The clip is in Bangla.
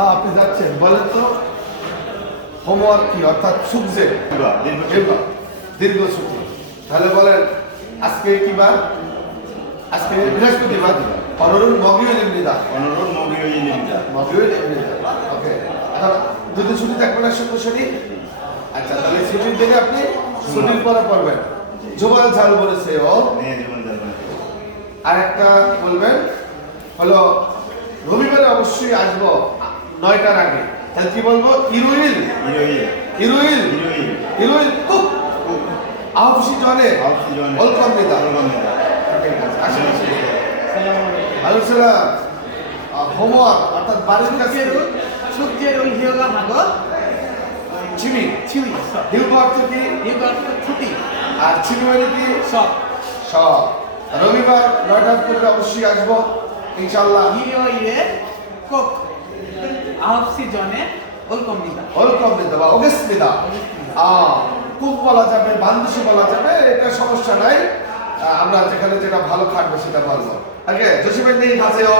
আপনি যাচ্ছেন বলেন তো হোমওয়ার্ক কি অর্থাৎ সুখজে দীর্ঘ ছুটি তাহলে বলেন আজকে কি বার আজকে বৃহস্পতিবার অনরুণ মগিউল ইমনিদা ওকে এখন দুদিন ছুটি থাকবে না শুক্র শনি আচ্ছা তাহলে ছুটির দিনে আপনি ছুটির পরে পড়বেন জুবাল ঝাল বলেছে ও আর একটা বলবেন হলো রবিবারে অবশ্যই আসবো 9টার আগে তাহলে কি বলবো ইরুইল কুক আউফসি জনে ওয়েলকাম দিদা আলোচনা হোমওয়ার্ক অর্থাৎ বাড়ির কাছে সূর্যের ওই হিয়োগা ভাগো চিমি ছিউই হিউগা অর্থ কি হিয়োগা ছুটি আর চিমি মানে কি সব সব রবিবার 9টার পূর্বে অবশ্যই আসবো ইনশাআল্লাহ হিরো ইয়ে কোক আহফসি জনে ওলকম দিদা ওয়েলকাম দিদা বা ওগেসমিদা কুক বলা যাবে বান্দুসি বলা যাবে এটা সমস্যা নাই আমরা যেখানে যেটা ভালো খাটবো সেটা বলবো ওকে জসিমের দিন কাছেও